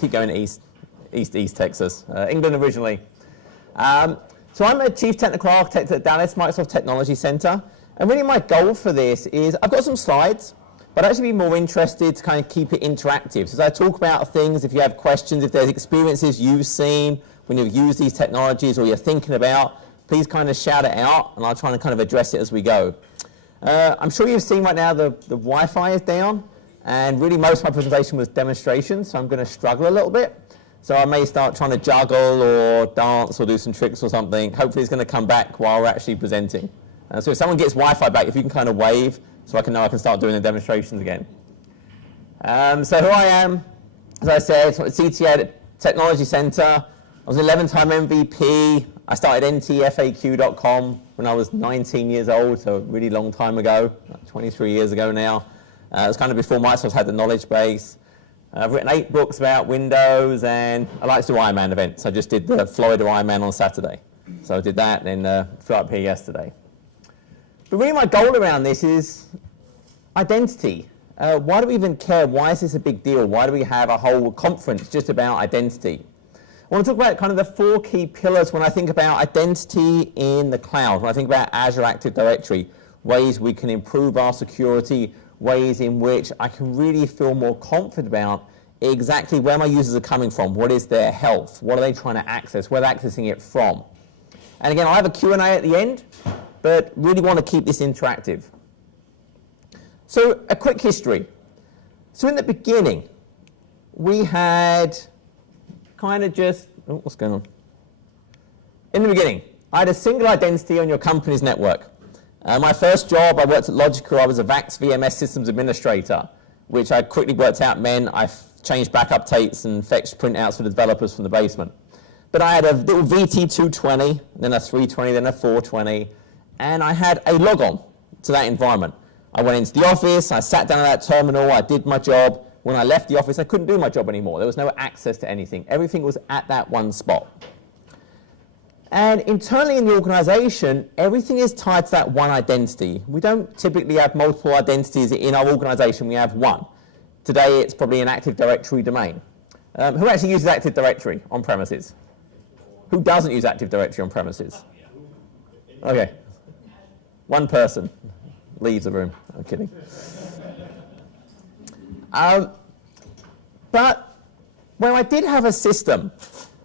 Keep going East Texas, England originally. So I'm a Chief Technical Architect at Dallas Microsoft Technology Center, and really my goal for this is, I've got some slides, but I'd actually be more interested to kind of keep it interactive. So as I talk about things, if you have questions, if there's experiences you've seen when you've used these technologies or you're thinking about, please kind of shout it out, and I'll try and kind of address it as we go. I'm sure you've seen right now the Wi-Fi is down, and really most of my presentation was demonstrations, so I'm going to struggle a little bit. So I may start trying to juggle or dance or do some tricks or something. Hopefully it's going to come back while we're actually presenting. So if someone gets Wi-Fi back, if you can kind of wave so I can know I can start doing the demonstrations again. So who I am, as I said, CTA Technology Center. I was an 11-time MVP. I started ntfaq.com when I was 19 years old, so a really long time ago, like 23 years ago now. It was kind of before Microsoft had the knowledge base. I've written 8 books about Windows, and I like to do Ironman events. I just did the Florida Ironman on Saturday. So I did that and then flew up here yesterday. But really my goal around this is identity. Why do we even care? Why is this a big deal? Why do we have a whole conference just about identity? I want to talk about kind of the 4 key pillars when I think about identity in the cloud, when I think about Azure Active Directory, ways we can improve our security, ways in which I can really feel more confident about exactly where my users are coming from, what is their health, what are they trying to access, where they're accessing it from. And again, I'll have a Q&A at the end, but really want to keep this interactive. So a quick history. So in the beginning, we had kind of just, oh, what's going on? In the beginning, I had a single identity on your company's network. My first job, I worked at Logical. I was a VAX VMS systems administrator, which I quickly worked out meant I changed backup tapes and fetched printouts for the developers from the basement. But I had a little VT220, then a 320, then a 420, and I had a logon to that environment. I went into the office, I sat down at that terminal, I did my job. When I left the office, I couldn't do my job anymore. There was no access to anything. Everything was at that one spot. And internally in the organization, everything is tied to that one identity. We don't typically have multiple identities in our organization. We have one. Today, it's probably an Active Directory domain. Who actually uses Active Directory on premises? Who doesn't use Active Directory on premises? Okay. One person leaves the room. I'm kidding. But when I did have a system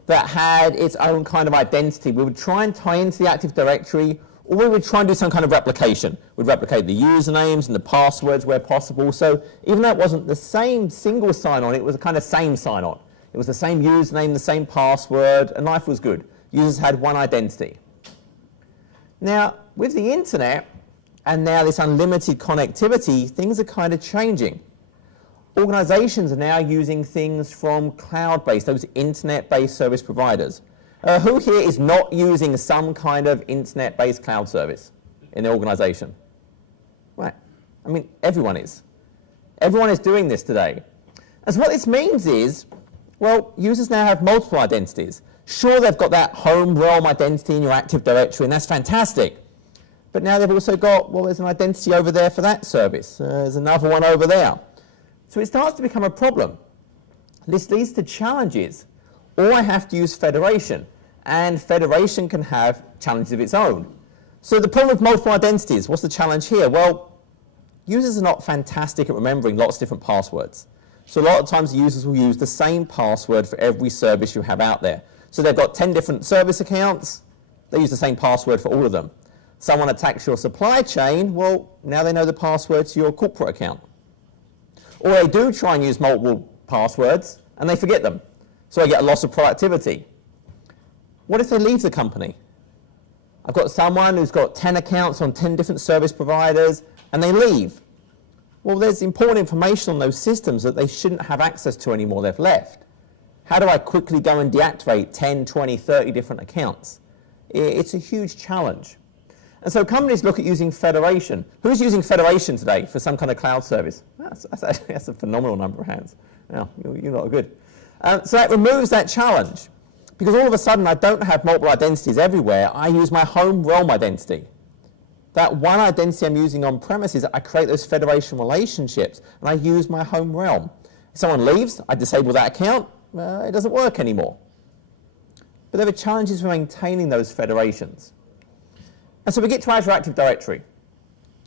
that had its own kind of identity, we would try and tie into the Active Directory, or we would try and do some kind of replication. We'd replicate the usernames and the passwords where possible. So even though it wasn't the same single sign-on, it was a kind of same sign-on. It was the same username, the same password, and life was good. Users had one identity. Now, with the internet, and now this unlimited connectivity, things are kind of changing. Organizations are now using things from cloud-based, those internet-based service providers. Who here is not using some kind of internet-based cloud service in the organization? Right. I mean, everyone is. Everyone is doing this today. And so what this means is, well, users now have multiple identities. Sure, they've got that home realm identity in your Active Directory, and that's fantastic. But now they've also got, well, there's an identity over there for that service. There's another one over there. So it starts to become a problem. This leads to challenges. Or I have to use federation, and federation can have challenges of its own. So the problem with multiple identities, what's the challenge here? Well, users are not fantastic at remembering lots of different passwords. So a lot of times users will use the same password for every service you have out there. So they've got 10 different service accounts, they use the same password for all of them. Someone attacks your supply chain, well, now they know the password to your corporate account. Or they do try and use multiple passwords, and they forget them. So they get a loss of productivity. What if they leave the company? I've got someone who's got 10 accounts on 10 different service providers, and they leave. Well, there's important information on those systems that they shouldn't have access to anymore. They've left. How do I quickly go and deactivate 10, 20, 30 different accounts? It's a huge challenge. And so companies look at using federation. Who's using federation today for some kind of cloud service? That's a phenomenal number of hands. Now, you're not good. So that removes that challenge. Because all of a sudden, I don't have multiple identities everywhere. I use my home realm identity. That one identity I'm using on premises, I create those federation relationships, and I use my home realm. If someone leaves, I disable that account, it doesn't work anymore. But there are challenges for maintaining those federations. And so we get to Azure Active Directory.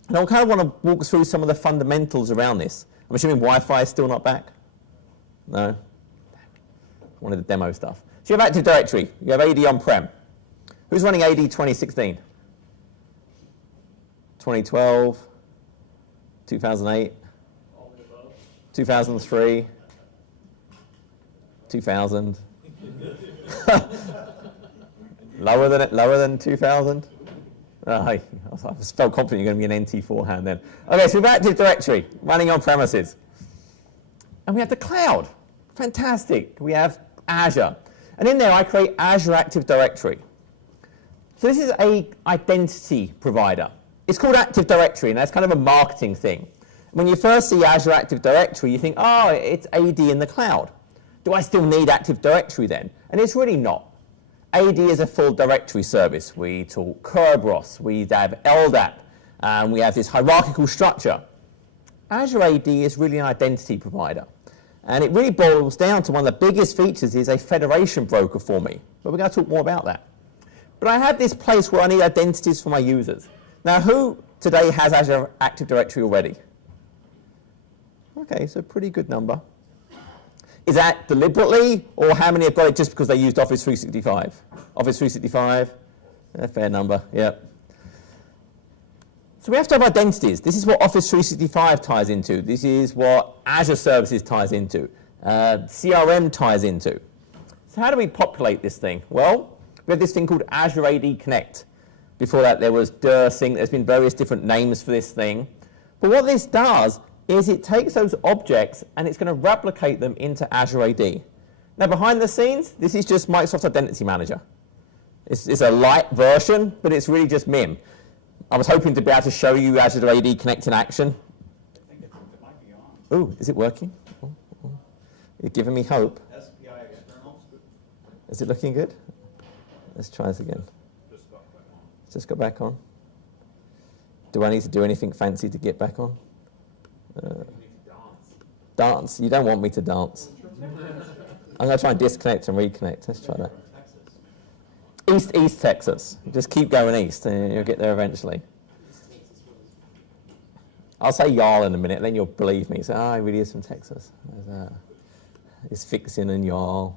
And I kind of want to walk through some of the fundamentals around this. I'm assuming Wi-Fi is still not back? No? Wanted the demo stuff. So you have Active Directory. You have AD on-prem. Who's running AD 2016? 2012? 2008? 2003? 2000? Lower than 2000? I felt confident you're going to be an NT4 hand then. Okay, so we have Active Directory running on premises. And we have the cloud. Fantastic. We have Azure. And in there I create Azure Active Directory. So this is an identity provider. It's called Active Directory, and that's kind of a marketing thing. When you first see Azure Active Directory, you think, oh, it's AD in the cloud. Do I still need Active Directory then? And it's really not. AD is a full directory service. We talk Kerberos, we have LDAP, and we have this hierarchical structure. Azure AD is really an identity provider. And it really boils down to one of the biggest features is a federation broker for me. But we're going to talk more about that. But I have this place where I need identities for my users. Now, who today has Azure Active Directory already? Okay, so a pretty good number. Is that deliberately, or how many have got it just because they used Office 365? Office 365, a fair number, yeah. So we have to have identities. This is what Office 365 ties into. This is what Azure Services ties into. CRM ties into. So how do we populate this thing? Well, we have this thing called Azure AD Connect. Before that there was DIRSync. There's been various different names for this thing. But what this does is it takes those objects and it's going to replicate them into Azure AD. Now behind the scenes, this is just Microsoft Identity Manager. It's a light version, but it's really just MIM. I was hoping to be able to show you Azure AD Connect in action. I think it might be on. Oh, is it working? You're giving me hope. SPI external. Is it looking good? Let's try this again. Just got back on. Do I need to do anything fancy to get back on? Dance. You don't want me to dance. I'm going to try and disconnect and reconnect. Let's try that. East Texas. Just keep going east and you'll get there eventually. I'll say y'all in a minute, then you'll believe me. So, he really is from Texas. It's fixing and y'all.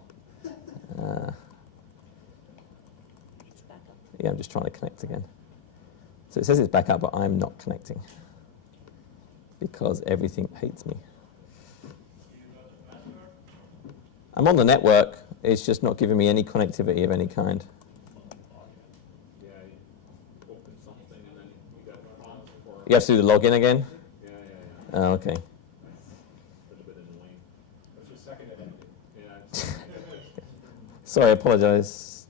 Yeah, I'm just trying to connect again. So it says it's back up, but I'm not connecting because everything hates me. I'm on the network. It's just not giving me any connectivity of any kind. You have to do the login again? Yeah. Oh, okay. Sorry, I apologize.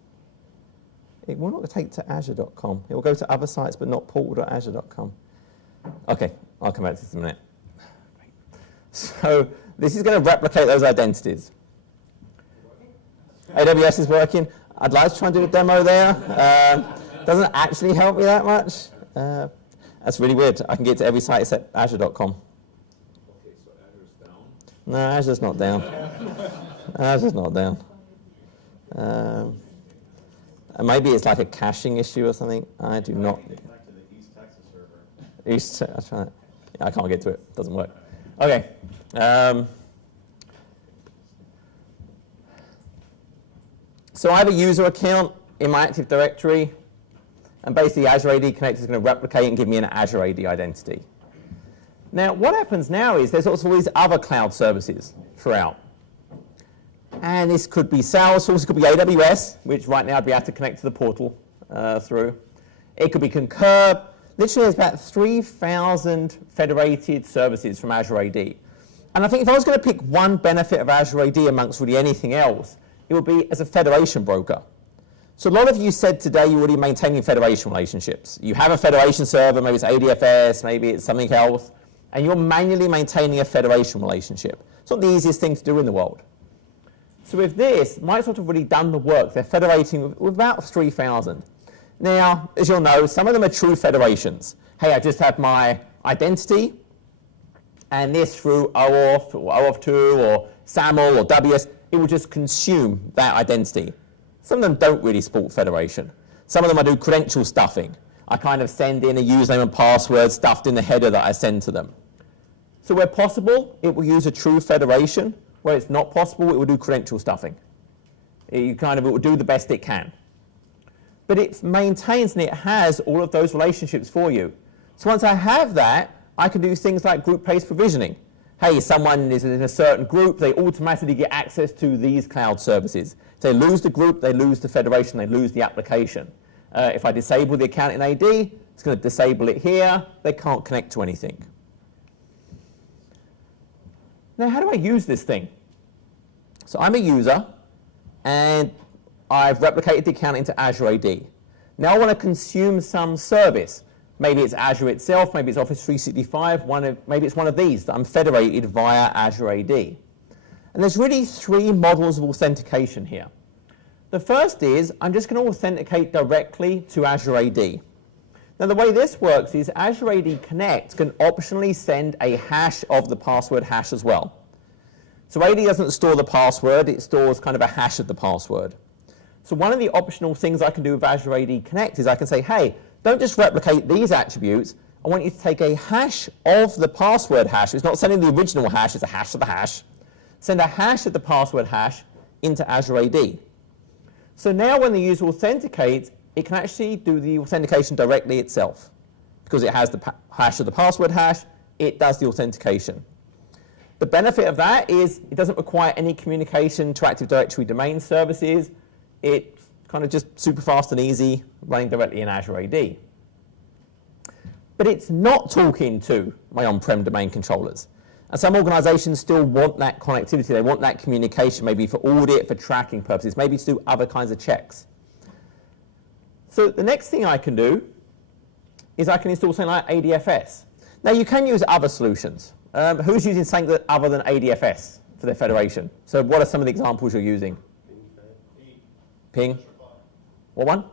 It will not take to azure.com. It will go to other sites, but not portal.azure.com. Okay, I'll come back to this in a minute. So this is going to replicate those identities. AWS is working. I'd like to try and do a demo there. Doesn't actually help me that much. That's really weird. I can get to every site except azure.com. Okay, so Azure's down? No, Azure's not down. Azure's not down. Maybe it's like a caching issue or something. I do not. Get back to the East Texas server. I try. I can't get to it. Doesn't work. Okay. So I have a user account in my Active Directory, and basically Azure AD Connect is going to replicate and give me an Azure AD identity. Now, what happens now is there's also all these other cloud services throughout. And this could be Salesforce, it could be AWS, which right now I'd be able to connect to the portal through. It could be Concur. Literally, there's about 3,000 federated services from Azure AD. And I think if I was going to pick one benefit of Azure AD amongst really anything else, it would be as a federation broker. So a lot of you said today you're already maintaining federation relationships. You have a federation server, maybe it's ADFS, maybe it's something else, and you're manually maintaining a federation relationship. It's not the easiest thing to do in the world. So with this, Microsoft have really done the work. They're federating with about 3,000. Now, as you'll know, some of them are true federations. Hey, I just have my identity, and this through OAuth or OAuth2 or SAML or WS, it will just consume that identity. Some of them don't really support federation. Some of them I do credential stuffing. I kind of send in a username and password stuffed in the header that I send to them. So where possible, it will use a true federation. Where it's not possible, it will do credential stuffing. It will do the best it can. But it maintains and it has all of those relationships for you. So once I have that, I can do things like group-based provisioning. Hey, someone is in a certain group, they automatically get access to these cloud services. If they lose the group, they lose the federation, they lose the application. If I disable the account in AD, it's going to disable it here. They can't connect to anything. Now, how do I use this thing? So I'm a user, and I've replicated the account into Azure AD. Now I want to consume some service. Maybe it's Azure itself, maybe it's Office 365, maybe it's one of these that I'm federated via Azure AD. And there's really three models of authentication here. The first is I'm just going to authenticate directly to Azure AD. Now the way this works is Azure AD Connect can optionally send a hash of the password hash as well. So AD doesn't store the password, it stores kind of a hash of the password. So one of the optional things I can do with Azure AD Connect is I can say, hey, don't just replicate these attributes, I want you to take a hash of the password hash. It's not sending the original hash, it's a hash of the hash. Send a hash of the password hash into Azure AD. So now when the user authenticates, it can actually do the authentication directly itself. Because it has the hash of the password hash, it does the authentication. The benefit of that is it doesn't require any communication to Active Directory domain services. It's kind of just super fast and easy running directly in Azure AD. But it's not talking to my on-prem domain controllers. And some organizations still want that connectivity. They want that communication, maybe for audit, for tracking purposes, maybe to do other kinds of checks. So the next thing I can do is I can install something like ADFS. Now you can use other solutions. Who's using something other than ADFS for their federation? So what are some of the examples you're using? Ping? What one?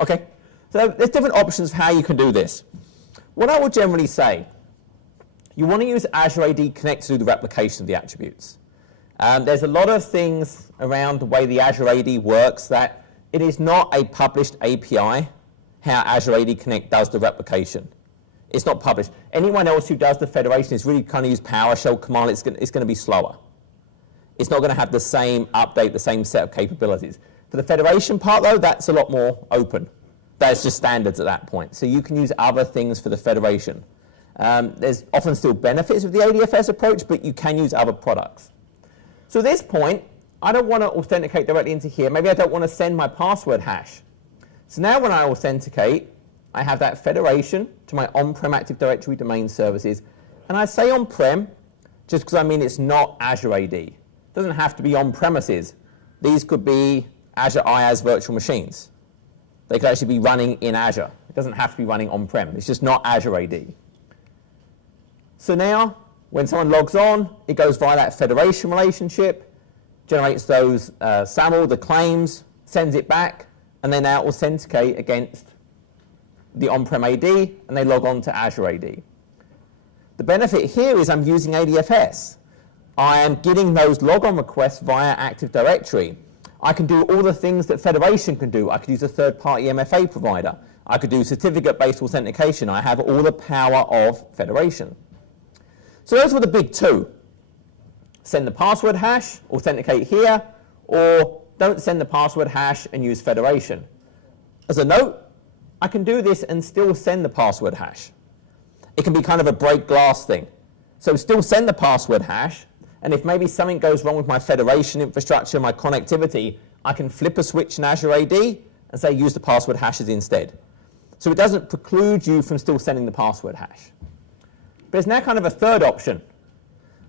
Okay. So there's different options for how you can do this. What I would generally say, you want to use Azure AD Connect to do the replication of the attributes. There's a lot of things around the way the Azure AD works that it is not a published API, how Azure AD Connect does the replication. It's not published. Anyone else who does the federation is really kind of use PowerShell command. It's going to be slower. It's not going to have the same update, the same set of capabilities. For the federation part, though, that's a lot more open. That's just standards at that point. So you can use other things for the federation. There's often still benefits with the ADFS approach, but you can use other products. So at this point, I don't want to authenticate directly into here. Maybe I don't want to send my password hash. So now when I authenticate, I have that federation to my on-prem Active Directory domain services. And I say on-prem just because I mean it's not Azure AD. It doesn't have to be on-premises. These could be Azure IaaS virtual machines. They could actually be running in Azure. It doesn't have to be running on-prem. It's just not Azure AD. So now, when someone logs on, it goes via that federation relationship, generates those SAML, the claims, sends it back, and they now authenticate against the on-prem AD, and they log on to Azure AD. The benefit here is I'm using ADFS. I am getting those logon requests via Active Directory. I can do all the things that federation can do. I could use a third-party MFA provider. I could do certificate-based authentication. I have all the power of federation. So those were the big two. Send the password hash, authenticate here, or don't send the password hash and use federation. As a note, I can do this and still send the password hash. It can be kind of a break glass thing. So still send the password hash, and if maybe something goes wrong with my federation infrastructure, my connectivity, I can flip a switch in Azure AD and say use the password hashes instead. So it doesn't preclude you from still sending the password hash. But there's now kind of a third option.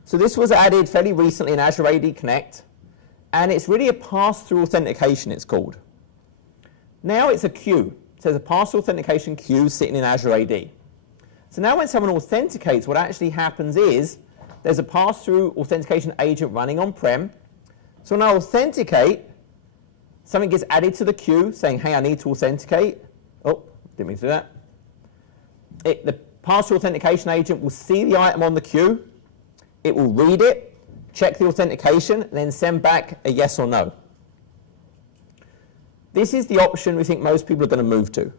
So this was added fairly recently in Azure AD Connect, and it's really a pass-through authentication, it's called. Now it's a queue. So there's a pass-through authentication queue sitting in Azure AD. So now when someone authenticates, what actually happens is there's a pass-through authentication agent running on-prem. So when I authenticate, something gets added to the queue saying, hey, I need to authenticate. Oh, didn't mean to do that. The pass-through authentication agent will see the item on the queue, it will read it, check the authentication, and then send back a yes or no. This is the option we think most people are going to move to.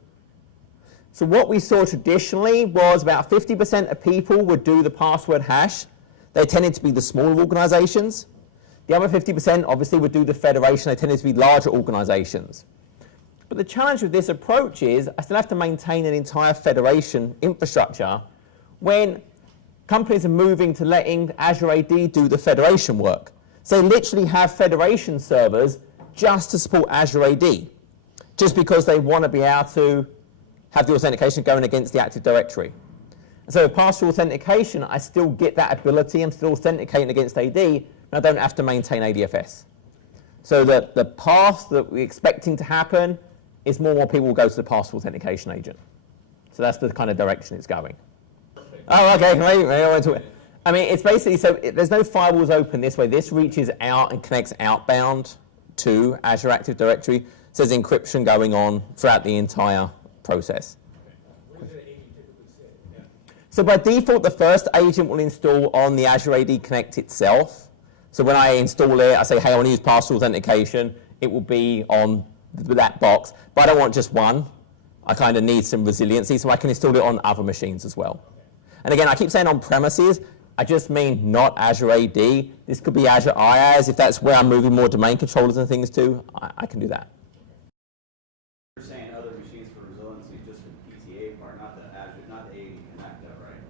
So what we saw traditionally was about 50% of people would do the password hash. They tended to be the smaller organizations. The other 50% obviously would do the federation. They tended to be larger organizations. But the challenge with this approach is I still have to maintain an entire federation infrastructure when companies are moving to letting Azure AD do the federation work. So they literally have federation servers just to support Azure AD, just because they want to be able to have the authentication going against the Active Directory. And so with pass-through authentication, I still get that ability. I'm still authenticating against AD, and I don't have to maintain ADFS. So the path that we're expecting to happen is more and more people will go to the pass-through authentication agent. So that's the kind of direction it's going. Oh, okay. I mean, it's basically, so there's no firewalls open this way. This reaches out and connects outbound to Azure Active Directory. So there's encryption going on throughout the entire process. Where does the agent typically sit? Yeah. So by default, the first agent will install on the Azure AD Connect itself. So when I install it, I say, hey, I want to use pass-through authentication. It will be on that box. But I don't want just one. I kind of need some resiliency, so I can install it on other machines as well. And again, I keep saying on premises. I just mean not Azure AD. This could be Azure IaaS. If that's where I'm moving more domain controllers and things to, I can do that. You're saying other machines for resiliency just for the PTA part, not the Azure, not the AD Connect, though, right?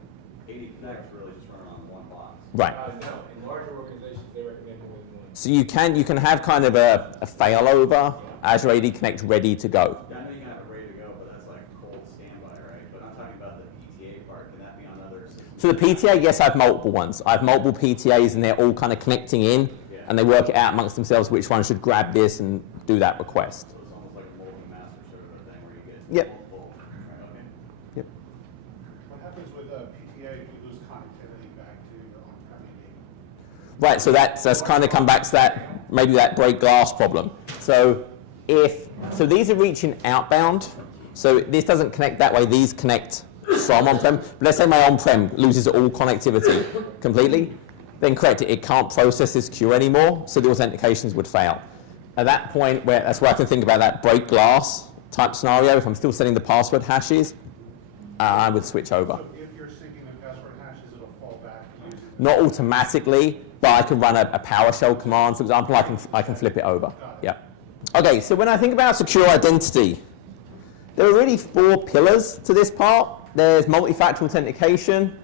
AD Connect is really just running on one box. Right. No, in larger organizations, they recommend more than one. So you can have kind of a failover, Azure AD Connect ready to go. Yeah, I know you can have it ready to go, but that's like cold standby, right? But I'm talking about the PTA part. Can that be on other systems? So the PTA, yes, I have multiple ones. I have multiple PTAs, and they're all kind of connecting in, and they work it out amongst themselves which one should grab this and do that request. So it's almost like a multi-master server thing where you get Yep. multiple. Right, okay. Yep. What happens with PTA if you lose connectivity back to your on-prem AD? Right, so that's kind of come back to that, maybe that break glass problem. So these are reaching outbound, so this doesn't connect that way, these connect from on-prem. But let's say my on-prem loses all connectivity completely, then correct it can't process this queue anymore, so the authentications would fail. At that point, that's where I can think about that break glass type scenario. If I'm still setting the password hashes, I would switch over. So if you're syncing the password hashes, it'll fall back to use Not automatically, but I can run a PowerShell command, for example. I can flip it over. Yeah. Okay, so when I think about secure identity, there are really 4 pillars to this part. There's multi-factor authentication,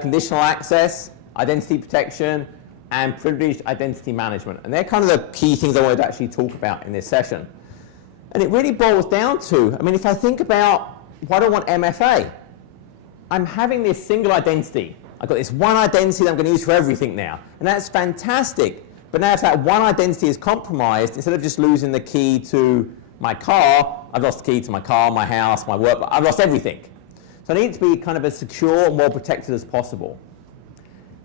conditional access, identity protection, and privileged identity management. And they're kind of the key things I wanted to actually talk about in this session. And it really boils down to, I mean, if I think about why do I want MFA? I'm having this single identity. I've got this one identity that I'm going to use for everything now. And that's fantastic. But now if that one identity is compromised, instead of just losing the key to my car, I've lost the key to my car, my house, my work, I've lost everything. So I need it to be kind of as secure and well protected as possible.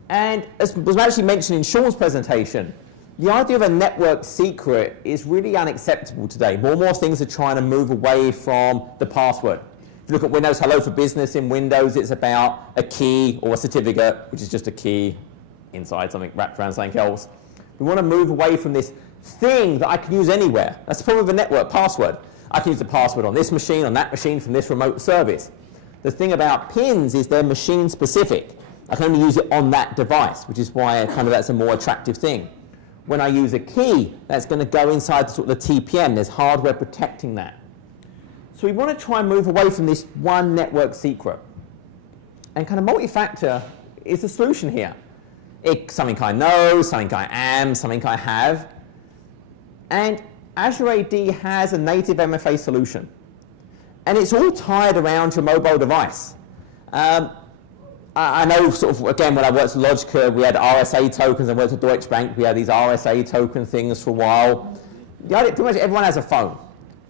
And as was actually mentioned in Sean's presentation, the idea of a network secret is really unacceptable today. More and more things are trying to move away from the password. If you look at Windows Hello for Business in Windows, it's about a key or a certificate, which is just a key inside something wrapped around something else. We want to move away from this thing that I can use anywhere. That's the problem with a network password. I can use the password on this machine, on that machine, from this remote service. The thing about pins is they're machine specific. I can only use it on that device, which is why kind of that's a more attractive thing. When I use a key, that's going to go inside the TPM. There's hardware protecting that. So we want to try and move away from this one network secret. And kind of multi-factor is the solution here. It's something I know, something I am, something I have. And Azure AD has a native MFA solution. And it's all tied around your mobile device. I know, sort of, again, when I worked at Logica, we had RSA tokens. I worked at Deutsche Bank, we had these RSA token things for a while. Pretty much everyone has a phone.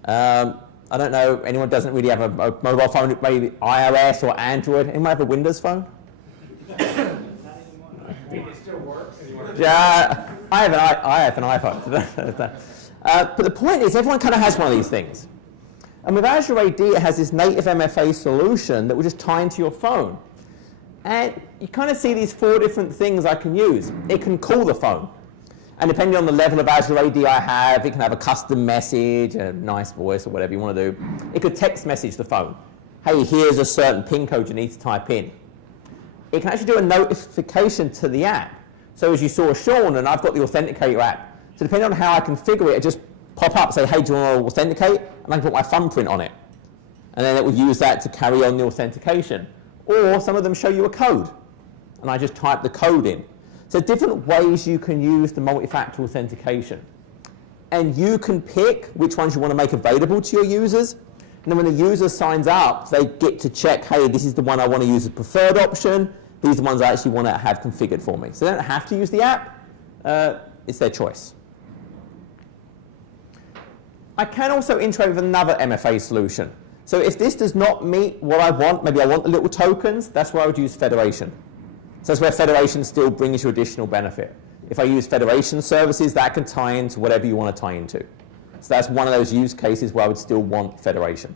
I don't know, anyone doesn't really have a mobile phone, maybe iOS or Android. Anyone have a Windows phone? It still works. Yeah, I have an iPhone. But the point is, everyone kind of has one of these things. And with Azure AD, it has this native MFA solution that will just tie into your phone. And you kind of see these 4 different things I can use. It can call the phone. And depending on the level of Azure AD I have, it can have a custom message, a nice voice, or whatever you want to do. It could text message the phone. Hey, here's a certain PIN code you need to type in. It can actually do a notification to the app. So as you saw Sean, and I've got the Authenticator app. So depending on how I configure it, it just pop up, say, hey, do you want to authenticate? And I can put my thumbprint on it. And then it will use that to carry on the authentication. Or some of them show you a code. And I just type the code in. So different ways you can use the multi-factor authentication. And you can pick which ones you want to make available to your users. And then when the user signs up, they get to check, hey, this is the one I want to use as preferred option. These are the ones I actually want to have configured for me. So they don't have to use the app. It's their choice. I can also integrate with another MFA solution. So if this does not meet what I want, maybe I want the little tokens, that's where I would use Federation. So that's where Federation still brings you additional benefit. If I use Federation services, that can tie into whatever you want to tie into. So that's one of those use cases where I would still want Federation.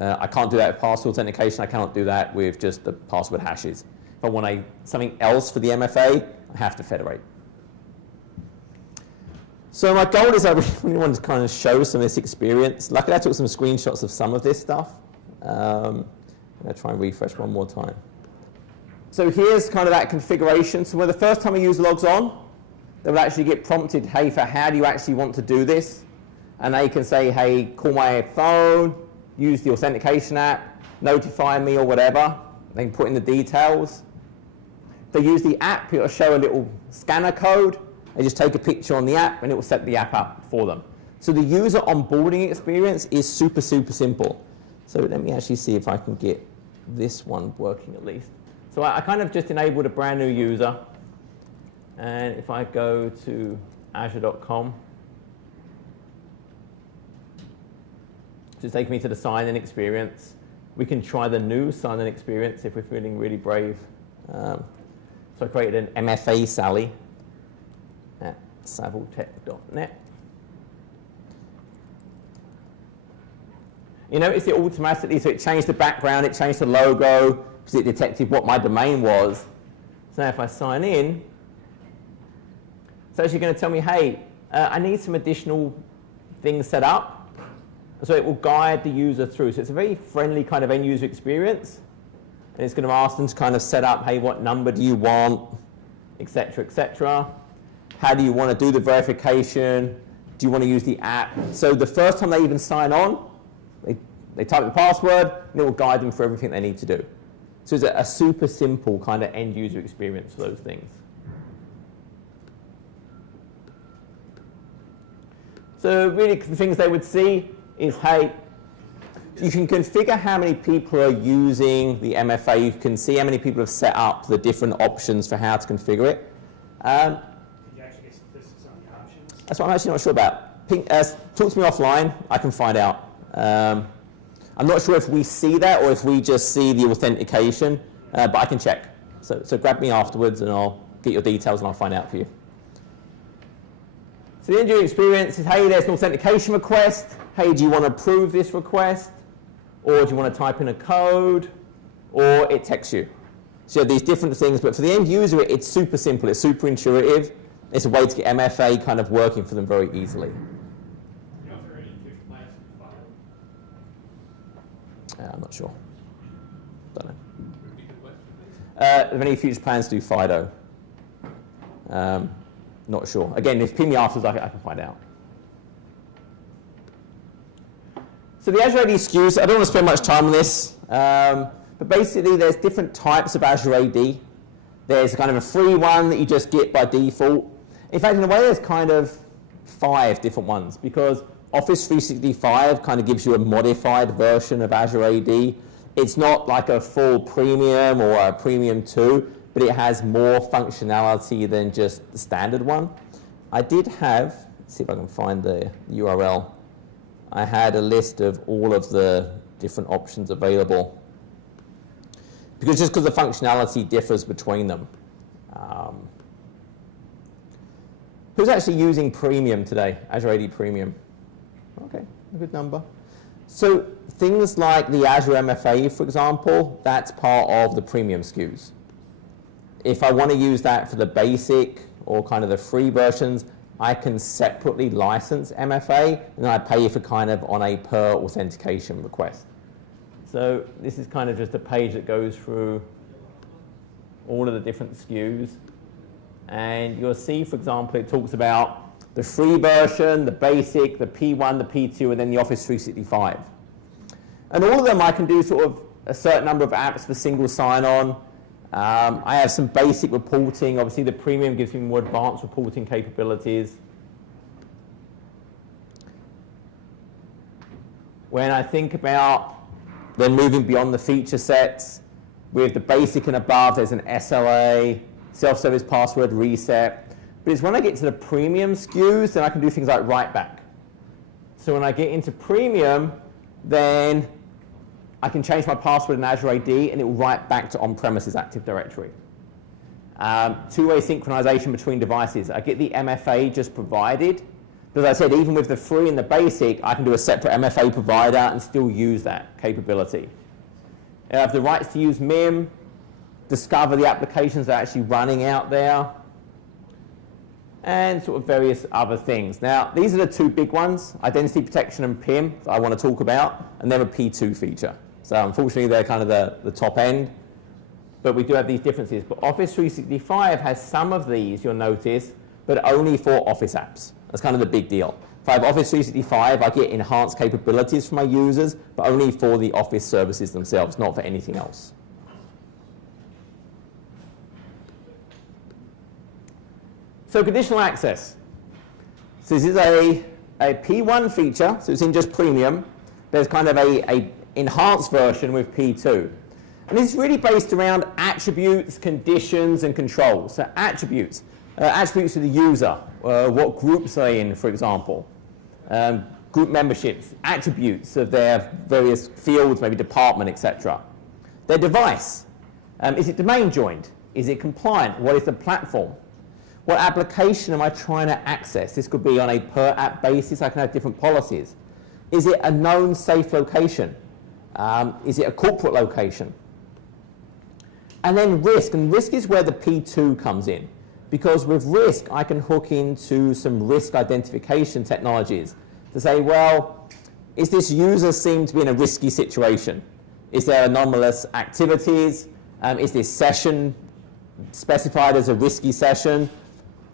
I can't do that with password authentication. I cannot do that with just the password hashes. If I want something else for the MFA, I have to federate. So my goal is I really want to kind of show some of this experience. Luckily, I took some screenshots of some of this stuff. I'm going to try and refresh one more time. So here's kind of that configuration. So when the first time a user logs on, they will actually get prompted, hey, for how do you actually want to do this? And they can say, hey, call my phone, use the authentication app, notify me or whatever. They can put in the details. If they use the app, it will show a little scanner code. They just take a picture on the app and it will set the app up for them. So the user onboarding experience is super, super simple. So let me actually see if I can get this one working at least. So I kind of just enabled a brand new user. And if I go to azure.com, just take me to the sign-in experience. We can try the new sign-in experience if we're feeling really brave. So I created an MFA Sally at saviltech.net. You notice it automatically, so it changed the background, it changed the logo, because it detected what my domain was. So now if I sign in, it's actually going to tell me, hey, I need some additional things set up. So it will guide the user through. So it's a very friendly kind of end user experience. And it's going to ask them to kind of set up, hey, what number do you want, et cetera, et cetera. How do you want to do the verification? Do you want to use the app? So the first time they even sign on, they type the password, and it will guide them through everything they need to do. So it's a super simple kind of end user experience for those things. So really the things they would see is, hey, you can configure how many people are using the MFA. You can see how many people have set up the different options for how to configure it. Can you actually get statistics on the options? That's what I'm actually not sure about. Talk to me offline. I can find out. I'm not sure if we see that or if we just see the authentication, but I can check. So grab me afterwards and I'll get your details and I'll find out for you. So the end user experience is, hey, there's an authentication request. Hey, do you want to approve this request? Or do you want to type in a code? Or it texts you. So you have these different things, but for the end user, it's super simple. It's super intuitive. It's a way to get MFA kind of working for them very easily. I'm not sure. Don't know. Are there any future plans to do FIDO? Not sure. Again, if you ping me afterwards, I can find out. So the Azure AD SKUs, I don't want to spend much time on this, but basically there's different types of Azure AD. There's kind of a free one that you just get by default. In fact, in a way, there's kind of 5 different ones, because Office 365 kind of gives you a modified version of Azure AD. It's not like a full premium or a premium 2, but it has more functionality than just the standard one. I did have, let's see if I can find the URL. I had a list of all of the different options available. Because the functionality differs between them. Who's actually using Premium today? Azure AD Premium. Okay, a good number. So things like the Azure MFA, for example, that's part of the premium SKUs. If I want to use that for the basic or kind of the free versions, I can separately license MFA, and I pay for kind of on a per authentication request. So this is kind of just a page that goes through all of the different SKUs. And you'll see, for example, it talks about the free version, the basic, the P1, the P2, and then the Office 365. And all of them I can do sort of a certain number of apps for single sign-on. I have some basic reporting. Obviously, the premium gives me more advanced reporting capabilities. When I think about then moving beyond the feature sets, with the basic and above, there's an SLA, self-service password reset. But it's when I get to the premium SKUs, then I can do things like write back. So when I get into premium, then I can change my password in Azure AD, and it will write back to on-premises Active Directory. Two-way synchronization between devices. I get the MFA just provided. But as I said, even with the free and the basic, I can do a separate MFA provider and still use that capability. I have the rights to use MIM, discover the applications that are actually running out there, and sort of various other things. Now, these are the two big ones, identity protection and PIM, that I want to talk about, and they're a P2 feature. So unfortunately, they're kind of the top end, but we do have these differences. But Office 365 has some of these, you'll notice, but only for Office apps. That's kind of the big deal. If I have Office 365, I get enhanced capabilities for my users, but only for the Office services themselves, not for anything else. So conditional access. So this is a P1 feature, so it's in just premium. There's kind of a enhanced version with P2. And this is really based around attributes, conditions, and controls. So attributes. Attributes of the user, what groups are in, for example. Group memberships, attributes of their various fields, maybe department, etc. Their device. Is it domain joined? Is it compliant? What is the platform? What application am I trying to access? This could be on a per app basis. I can have different policies. Is it a known safe location? Is it a corporate location? And then risk. And risk is where the P2 comes in. Because with risk, I can hook into some risk identification technologies to say, well, is this user seem to be in a risky situation? Is there anomalous activities? Is this session specified as a risky session?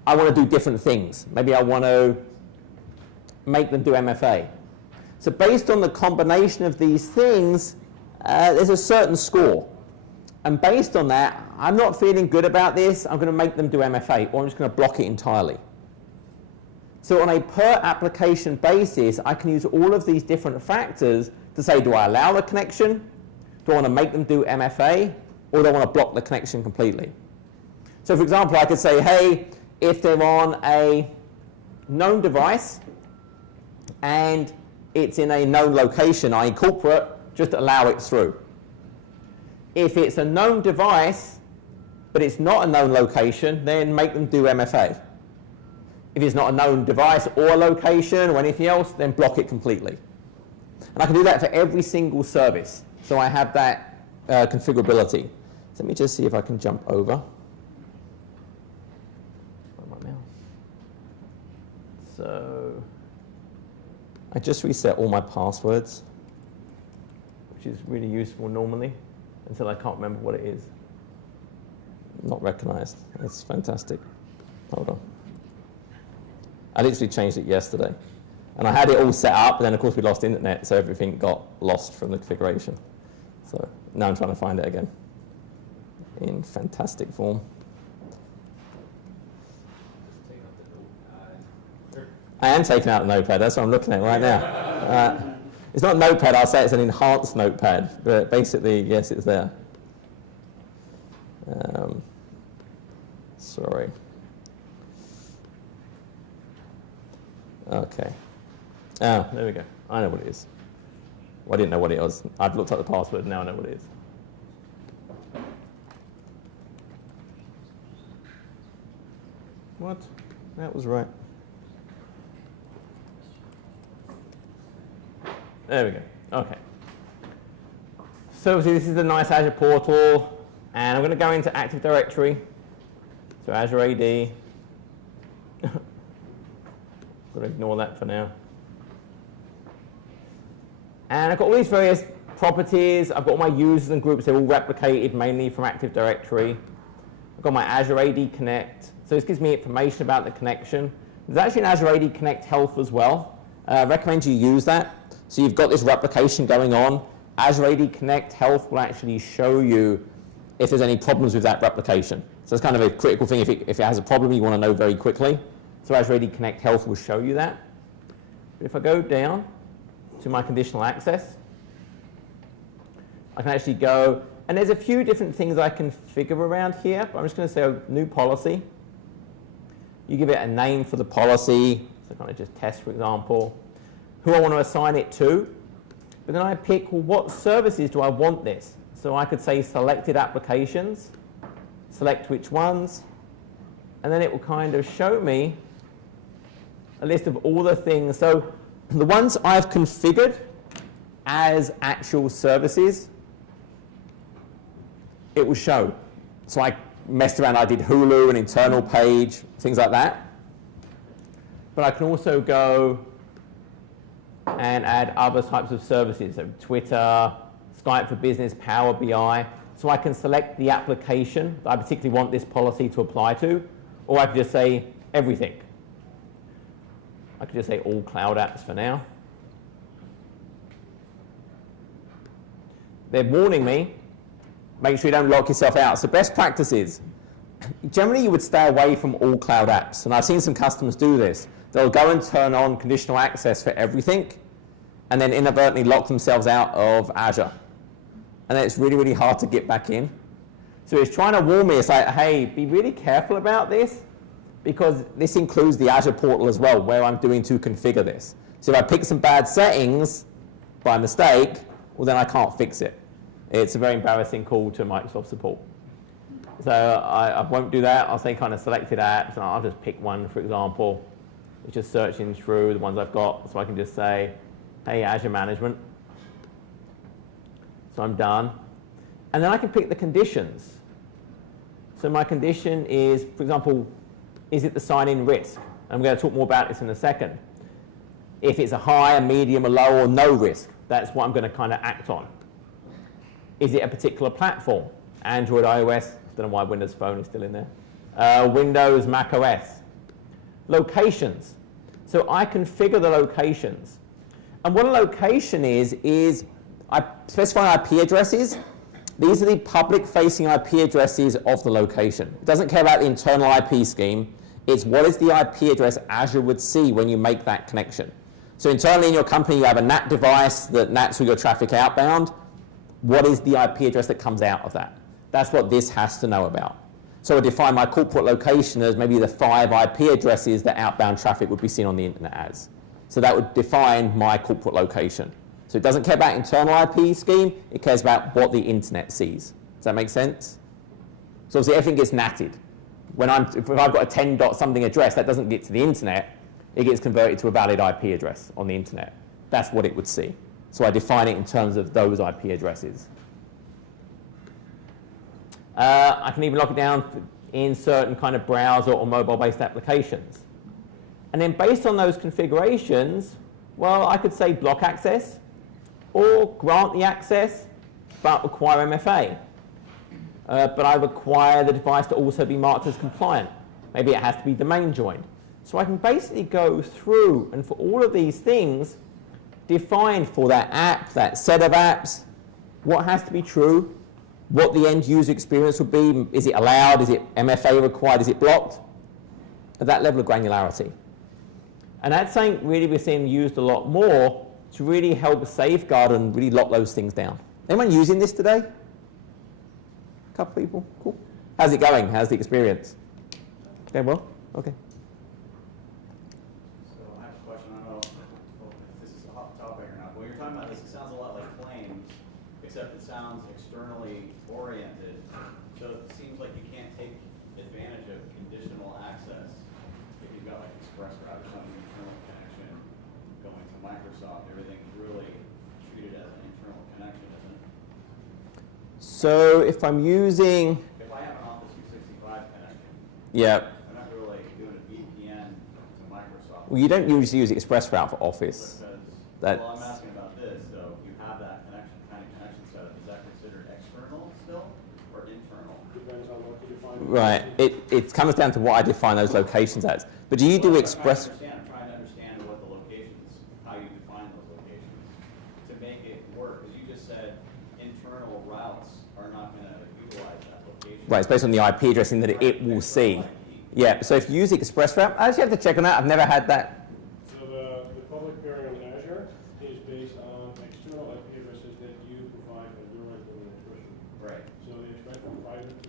I want to do different things. Maybe I want to make them do MFA. So based on the combination of these things, there's a certain score. And based on that, I'm not feeling good about this. I'm going to make them do MFA, or I'm just going to block it entirely. So on a per application basis, I can use all of these different factors to say, do I allow the connection? Do I want to make them do MFA? Or do I want to block the connection completely? So for example, I could say, hey, if they're on a known device and it's in a known location, i.e. corporate, just allow it through. If it's a known device, but it's not a known location, then make them do MFA. If it's not a known device or location or anything else, then block it completely. And I can do that for every single service. So I have that configurability. So let me just see if I can jump over. So I just reset all my passwords, which is really useful normally, until I can't remember what it is. Not recognized. That's fantastic. Hold on. I literally changed it yesterday. And I had it all set up, but then of course we lost internet, so everything got lost from the configuration. So now I'm trying to find it again in fantastic form. I am taking out the notepad, that's what I'm looking at right now. It's not a notepad, I'll say it's an enhanced notepad, but basically, yes, it's there. Sorry. Okay. Oh, there we go. I know what it is. Well, I didn't know what it was. I've looked up the password, now I know what it is. What? That was right. There we go. Okay. So obviously this is the nice Azure portal, and I'm going to go into Active Directory. So Azure AD. I'm going to ignore that for now. And I've got all these various properties. I've got all my users and groups. They're all replicated mainly from Active Directory. I've got my Azure AD Connect. So this gives me information about the connection. There's actually an Azure AD Connect Health as well. I recommend you use that. So you've got this replication going on. Azure AD Connect Health will actually show you if there's any problems with that replication. So it's kind of a critical thing. If it has a problem, you want to know very quickly. So Azure AD Connect Health will show you that. But if I go down to my conditional access, I can actually go, and there's a few different things I can configure around here, but I'm just going to say a new policy. You give it a name for the policy, so kind of just test, for example, who I want to assign it to, but then I pick, well, what services do I want this? So I could say selected applications, select which ones, and then it will kind of show me a list of all the things. So the ones I've configured as actual services, it will show. So I messed around, I did Hulu, an internal page, things like that. But I can also go and add other types of services, so Twitter, Skype for Business, Power BI. So I can select the application that I particularly want this policy to apply to, or I could just say everything. I could just say all cloud apps for now. They're warning me, make sure you don't lock yourself out. So best practices, generally you would stay away from all cloud apps. And I've seen some customers do this. They'll go and turn on conditional access for everything and then inadvertently lock themselves out of Azure. And then it's really, really hard to get back in. So it's trying to warn me, it's like, hey, be really careful about this because this includes the Azure portal as well, where I'm doing to configure this. So if I pick some bad settings by mistake, well then I can't fix it. It's a very embarrassing call to Microsoft support. So I won't do that. I'll say kind of selected apps, and I'll just pick one, for example. It's just searching through the ones I've got, so I can just say, hey, Azure Management. So I'm done. And then I can pick the conditions. So my condition is, for example, is it the sign-in risk? I'm going to talk more about this in a second. If it's a high, a medium, a low, or no risk, that's what I'm going to kind of act on. Is it a particular platform? Android, iOS, don't know why Windows Phone is still in there. Windows, Mac OS. Locations. So I configure the locations. And what a location is I specify IP addresses. These are the public-facing IP addresses of the location. It doesn't care about the internal IP scheme. It's what is the IP address Azure would see when you make that connection. So internally in your company, you have a NAT device that NATs all your traffic outbound. What is the IP address that comes out of that? That's what this has to know about. So I define my corporate location as maybe the 5 IP addresses that outbound traffic would be seen on the internet as. So that would define my corporate location. So it doesn't care about internal IP scheme, it cares about what the internet sees. Does that make sense? So obviously everything gets natted. If I've got a 10 dot something address, that doesn't get to the internet, it gets converted to a valid IP address on the internet. That's what it would see. So I define it in terms of those IP addresses. I can even lock it down in certain kind of browser or mobile-based applications. And then based on those configurations, well, I could say block access or grant the access, but require MFA. But I require the device to also be marked as compliant. Maybe it has to be domain joined. So I can basically go through and for all of these things, define for that app, that set of apps, what has to be true, what the end user experience would be. Is it allowed? Is it MFA required? Is it blocked? At that level of granularity. And that's something really we're seeing used a lot more to really help safeguard and really lock those things down. Anyone using this today? A couple people? Cool. How's it going? How's the experience? Okay, well, okay. So I have a question. I don't know if this is a hot topic or not. When you're talking about this, it sounds a lot like claims, except it sounds externally oriented. So it seems like you can't take advantage of conditional access if you've got like ExpressRoute or something, internal connection, going to Microsoft. Everything's really treated as external connection, isn't it? So if I'm using, If I have an Office 365 connection, yeah, I'm not really doing a VPN to Microsoft. well, you don't usually use ExpressRoute for Office. Because, well, I'm asking about this, so if you have that kind of connection set up, is that considered external still, or internal? Depends on what you define. Right. It comes down to what I define those locations as. But do you do Well, Express? I'm trying to understand what the locations, how you define those locations, to make it work, because you just said internal routes are not going to utilize that location. Right, it's based on the IP addressing that it will see. Yeah, so if you use ExpressRoute, I actually have to check on that. I've never had that. So the public pairing on Azure is based on external IP addresses that you provide on your administration. Right. So the expected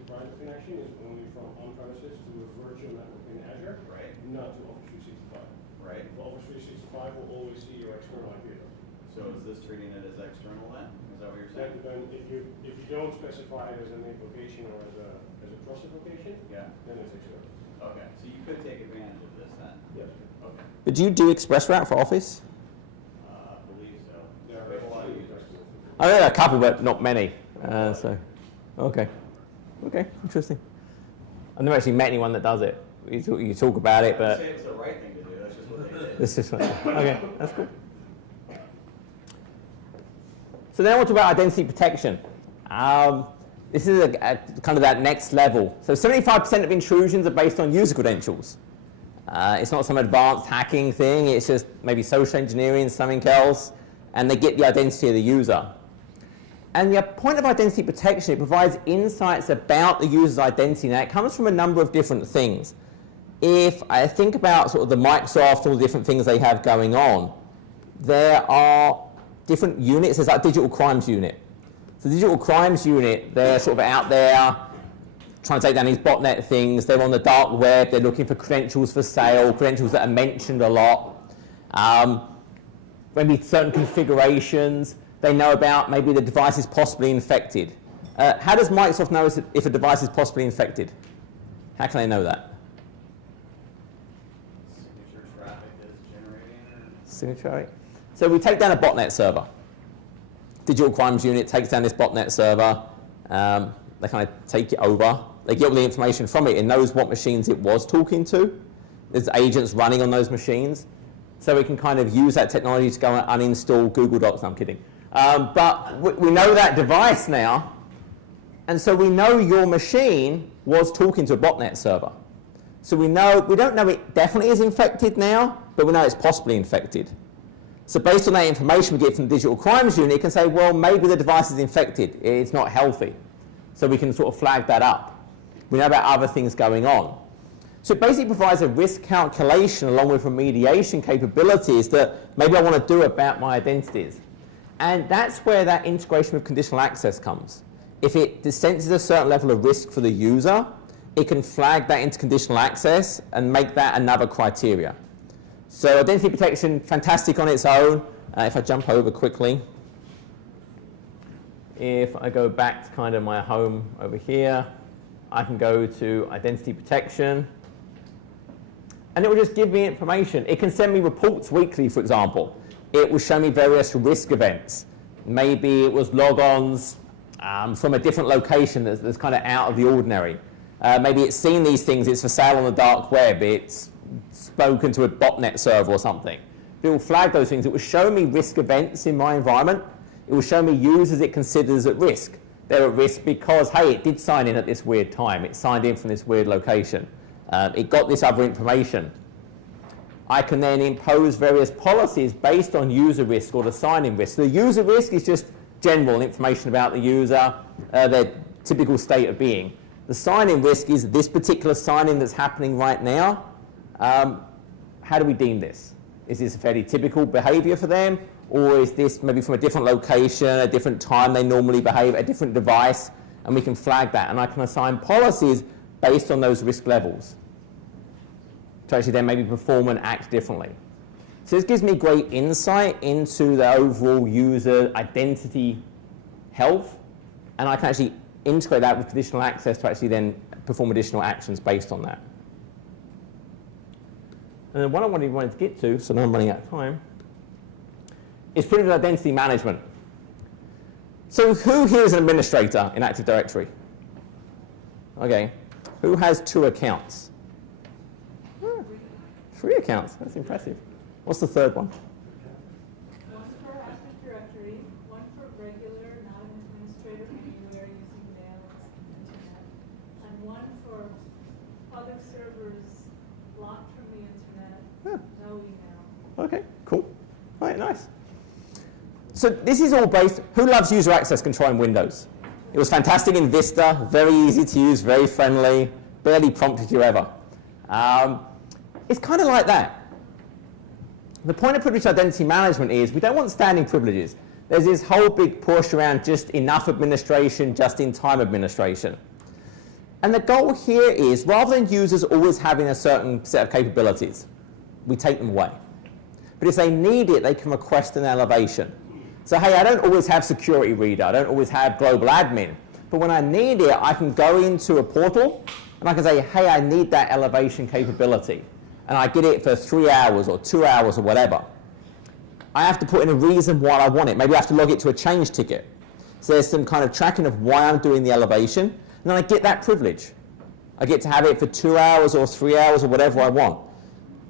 private connection is only from on-premises to a virtual network in Azure, Right. not to Office 365. Right. So Office 365 will always see your external IP address. So is this treating it as external then? Is that what you're That saying? depends, if you don't specify it as a named location or as a trusted location, Yeah. then it's external. Okay, so you could take advantage of this then? Yes. Okay, But do you do ExpressRoute for Office? I believe so. There We have a lot of few users. customers. I know a couple, but not many. Okay. Okay, interesting. I've never actually met anyone that does it. You talk about it, I but didn't say it was the right thing to do, that's just what they did. this is okay. That's cool. So then I want to talk about identity protection. This is a kind of that next level. So 75% of intrusions are based on user credentials. It's not some advanced hacking thing. It's just maybe social engineering, something else, and they get the identity of the user. And the point of identity protection, it provides insights about the user's identity. Now, it comes from a number of different things. If I think about sort of the Microsoft, all the different things they have going on, there are different units. There's like digital crimes unit. So the digital crimes unit, they're sort of out there trying to take down these botnet things. They're on the dark web. They're looking for credentials for sale, credentials that are mentioned a lot. Maybe certain configurations. They know about maybe the device is possibly infected. How does Microsoft know if a device is possibly infected? How can they know that? Signature traffic is generating or? Signature, right? So we take down a botnet server. Digital crimes unit takes down this botnet server. They kind of take it over. They get all the information from it. It knows what machines it was talking to. There's agents running on those machines. So we can kind of use that technology to go and uninstall Google Docs. No, I'm kidding. But we know that device now. And so we know your machine was talking to a botnet server. So we don't know it definitely is infected now, but we know it's possibly infected. So based on that information we get from the digital crimes unit, it can say, well, maybe the device is infected. It's not healthy. So we can sort of flag that up. We know about other things going on. So it basically provides a risk calculation along with remediation capabilities that maybe I want to do about my identities. And that's where that integration with conditional access comes. If it senses a certain level of risk for the user, it can flag that into conditional access and make that another criteria. So identity protection, fantastic on its own. If I jump over quickly, if I go back to kind of my home over here, I can go to identity protection. And it will just give me information. It can send me reports weekly, for example. It will show me various risk events. Maybe it was logons from a different location that's kind of out of the ordinary. Maybe it's seen these things, it's for sale on the dark web, it's spoken to a botnet server or something. It will flag those things. It will show me risk events in my environment. It will show me users it considers at risk. They're at risk because, hey, it did sign in at this weird time. It signed in from this weird location. It got this other information. I can then impose various policies based on user risk or the sign-in risk. So the user risk is just general information about the user, their typical state of being. The sign-in risk is this particular sign-in that's happening right now. How do we deem this? Is this a fairly typical behavior for them? Or is this maybe from a different location, a different time they normally behave, a different device? And we can flag that. And I can assign policies based on those risk levels to actually then maybe perform and act differently. So this gives me great insight into the overall user identity health, and I can actually integrate that with conditional access to actually then perform additional actions based on that. And then what I wanted to get to, so now I'm running out of time, is privileged identity management. So who here is an administrator in Active Directory? Okay. Who has 2 accounts? 3 accounts. That's impressive. What's the third one? One for Active Directory, one for regular, not an administrator anywhere using mail and internet, and one for other servers blocked from the internet, no email. Okay, cool. All right, nice. So this is all based, who loves user access control in Windows? It was fantastic in Vista, very easy to use, very friendly, barely prompted you ever. It's kind of like that. The point of privileged identity management is we don't want standing privileges. There's this whole big push around just enough administration, just-in-time administration. And the goal here is, rather than users always having a certain set of capabilities, we take them away. But if they need it, they can request an elevation. So hey, I don't always have security reader, I don't always have global admin, but when I need it, I can go into a portal and I can say, hey, I need that elevation capability. And I get it for 3 hours or 2 hours or whatever. I have to put in a reason why I want it. Maybe I have to log it to a change ticket. So there's some kind of tracking of why I'm doing the elevation, and then I get that privilege. I get to have it for 2 hours or 3 hours or whatever I want.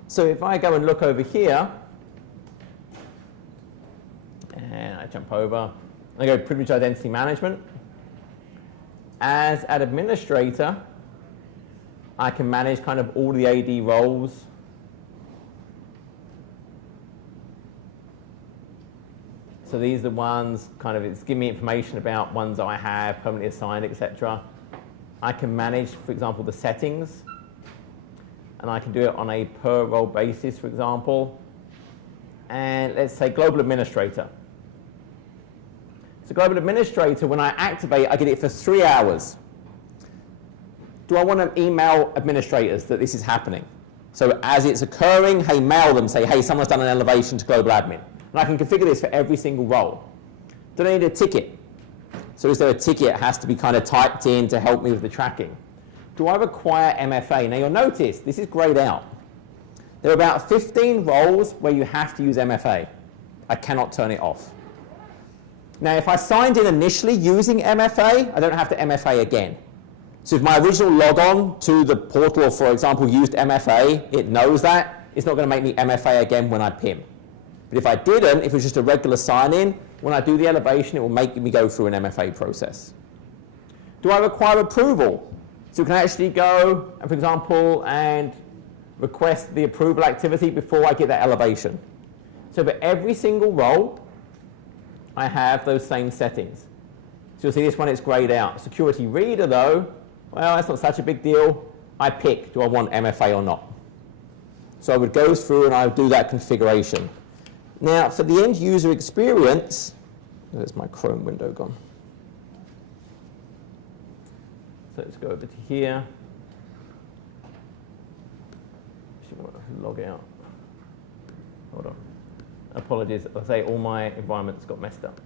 So if I go and look over here, and I jump over, I go privileged identity management. As an administrator, I can manage kind of all the AD roles. So these are the ones, kind of, it's giving me information about ones I have, permanently assigned, etc. I can manage, for example, the settings. And I can do it on a per role basis, for example. And let's say global administrator. So global administrator, when I activate, I get it for 3 hours. Do I want to email administrators that this is happening? So as it's occurring, hey, mail them, say, hey, someone's done an elevation to global admin. And I can configure this for every single role. Do I need a ticket? So is there a ticket that has to be kind of typed in to help me with the tracking? Do I require MFA? Now you'll notice, this is grayed out. There are about 15 roles where you have to use MFA. I cannot turn it off. Now if I signed in initially using MFA, I don't have to MFA again. So if my original logon to the portal, for example, used MFA, it knows that. It's not going to make me MFA again when I PIM. But if I didn't, if it was just a regular sign-in, when I do the elevation, it will make me go through an MFA process. Do I require approval? So you can actually go, for example, and request the approval activity before I get that elevation. So for every single role, I have those same settings. So you'll see this one, it's grayed out. Security reader, though, well, that's not such a big deal. I pick, do I want MFA or not? So I would go through and I would do that configuration. Now, for the end user experience, there's my Chrome window gone. So let's go over to here. Actually, want to log out. Hold on. Apologies. I say all my environments got messed up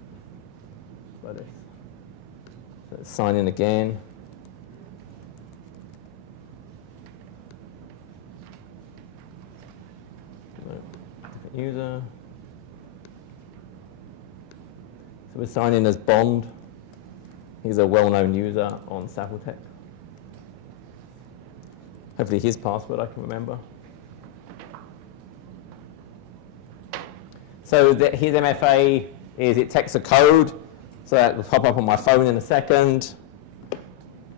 by this. So let's sign in again. Different user. So we're signing in as Bond. He's a well-known user on Savill Tech. Hopefully his password I can remember. So his MFA is it takes a code, so that will pop up on my phone in a second.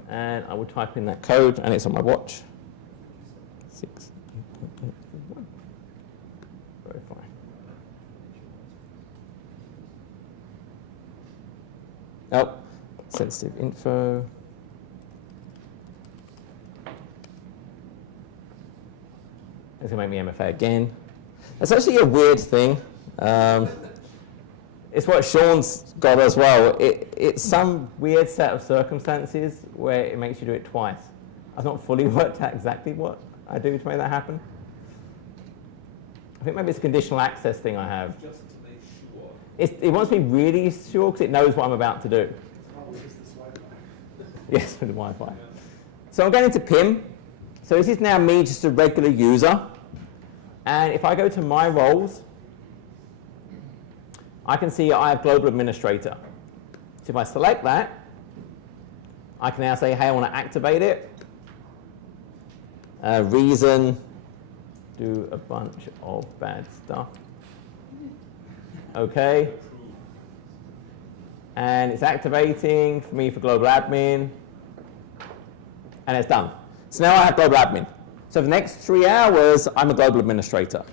And I will type in that code, and it's on my watch. 6.8.1. Verify. Oh, sensitive info. It's going to make me MFA again. That's actually a weird thing. It's what Sean's got as well. It's some weird set of circumstances where it makes you do it twice. I've not fully worked out exactly what I do to make that happen. I think maybe it's a conditional access thing I have. Just to make sure. It wants me really sure because it knows what I'm about to do. Probably just this Wi-Fi. Yes, for the Wi-Fi. So I'm going into PIM. So this is now me, just a regular user. And if I go to my roles, I can see I have global administrator. So if I select that, I can now say, hey, I want to activate it. Reason, do a bunch of bad stuff. Okay. And it's activating for me for global admin. And it's done. So now I have global admin. So for the next 3 hours, I'm a global administrator.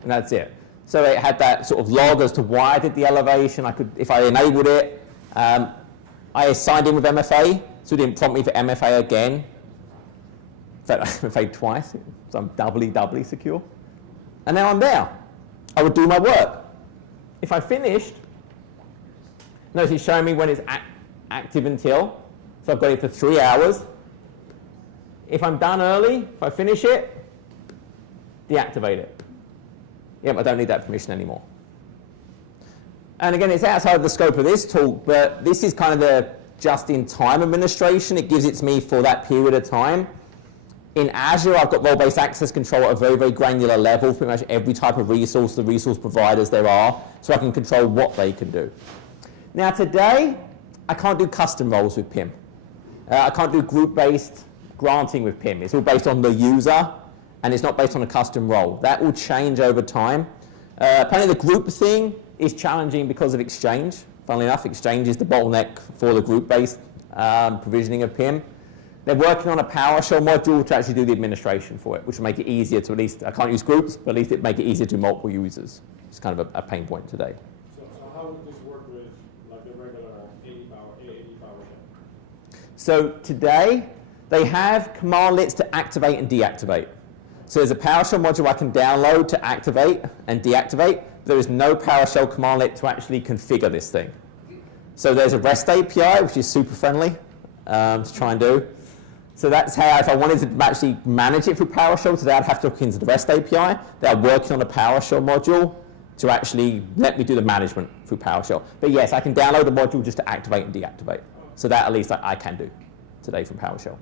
And that's it. So it had that sort of log as to why I did the elevation. I could, if I enabled it, I signed in with MFA, so it didn't prompt me for MFA again. In fact, I MFA'd twice, so I'm doubly secure. And now I'm there. I would do my work. If I finished, notice it's showing me when it's active until. So I've got it for 3 hours. If I'm done early, if I finish it, deactivate it. Yep, I don't need that permission anymore. And again, it's outside the scope of this talk, but this is kind of the just-in-time administration. It gives it to me for that period of time. In Azure, I've got role-based access control at a very, very granular level, pretty much every type of resource, the resource providers there are, so I can control what they can do. Now today, I can't do custom roles with PIM. I can't do group-based granting with PIM. It's all based on the user, and it's not based on a custom role. That will change over time. Apparently the group thing is challenging because of Exchange. Funnily enough, Exchange is the bottleneck for the group-based provisioning of PIM. They're working on a PowerShell module to actually do the administration for it, which will make it easier to at least, I can't use groups, but at least it make it easier to multiple users. It's kind of a pain point today. So how would this work with like a regular AD PowerShell? So today, they have commandlets to activate and deactivate. So there's a PowerShell module I can download to activate and deactivate, but there is no PowerShell commandlet to actually configure this thing. So there's a REST API, which is super friendly to try and do. So that's how, if I wanted to actually manage it through PowerShell today, I'd have to look into the REST API. They're working on a PowerShell module to actually let me do the management through PowerShell. But yes, I can download a module just to activate and deactivate. So that at least I can do today from PowerShell.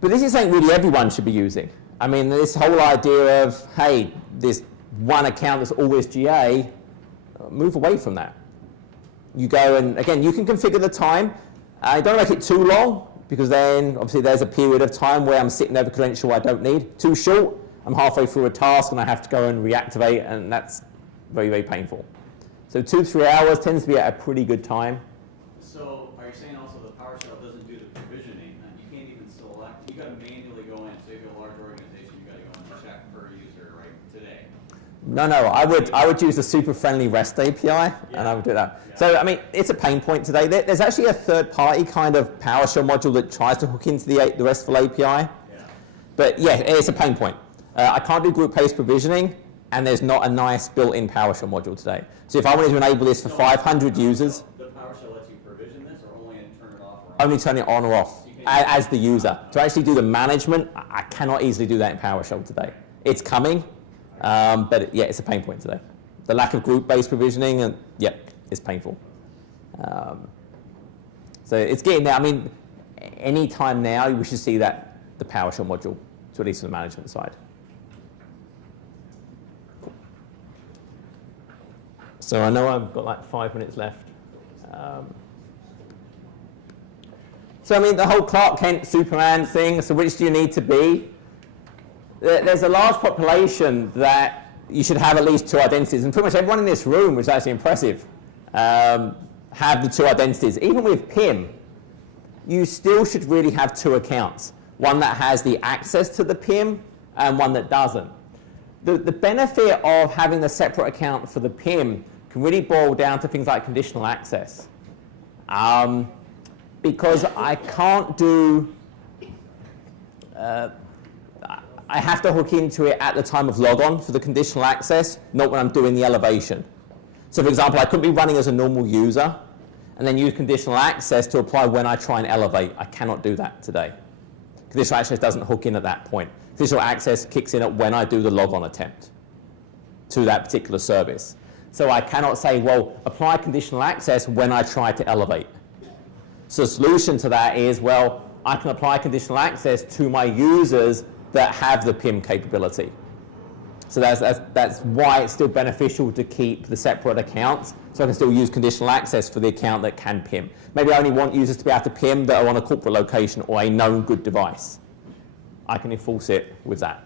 But this is something really everyone should be using. I mean, this whole idea of, hey, this one account that's always GA, move away from that. You go and, again, you can configure the time. Don't make it too long, because then obviously there's a period of time where I'm sitting over credential I don't need. Too short, I'm halfway through a task and I have to go and reactivate, and that's very, very painful. So 2-3 hours tends to be at a pretty good time. So are you saying also the PowerShell doesn't do the provisioning? You can't even select, you got to manually go in. So if you're a large organization, you got to go and check per user right today. No, I would use the super friendly REST API, and I would do that. Yeah. So I mean, it's a pain point today. There's actually a third-party kind of PowerShell module that tries to hook into the RESTful API. Yeah. But yeah, it's a pain point. I can't do group-based provisioning, and there's not a nice built-in PowerShell module today. So if I wanted to enable this for 500 users, the PowerShell lets you provision this, or only turn it off? Only turn it on or off as the user. To actually do the management, I cannot easily do that in PowerShell today. It's coming. But yeah, it's a pain point today. The lack of group-based provisioning, and yeah, it's painful. So it's getting there. I mean, any time now, we should see that the PowerShell module, to at least on the management side. So I know I've got like 5 minutes left. So I mean, the whole Clark Kent Superman thing. So which do you need to be? There's a large population that you should have at least 2 identities, and pretty much everyone in this room, which is actually impressive, have the 2 identities. Even with PIM, you still should really have 2 accounts, one that has the access to the PIM and one that doesn't. The benefit of having a separate account for the PIM can really boil down to things like conditional access. Because I can't do I have to hook into it at the time of logon for the conditional access, not when I'm doing the elevation. So for example, I couldn't be running as a normal user and then use conditional access to apply when I try and elevate. I cannot do that today. Conditional access doesn't hook in at that point. Conditional access kicks in at when I do the logon attempt to that particular service. So I cannot say, well, apply conditional access when I try to elevate. So the solution to that is, well, I can apply conditional access to my users that have the PIM capability. So that's why it's still beneficial to keep the separate accounts, so I can still use conditional access for the account that can PIM. Maybe I only want users to be able to PIM that are on a corporate location or a known good device. I can enforce it with that.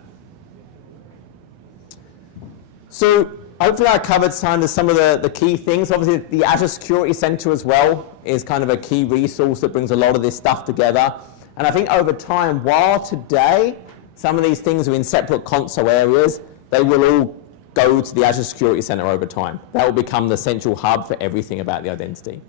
So hopefully I covered some of the key things. Obviously the Azure Security Center as well is kind of a key resource that brings a lot of this stuff together. And I think over time, while today some of these things are in separate console areas, they will all go to the Azure Security Center over time. That will become the central hub for everything about the identity.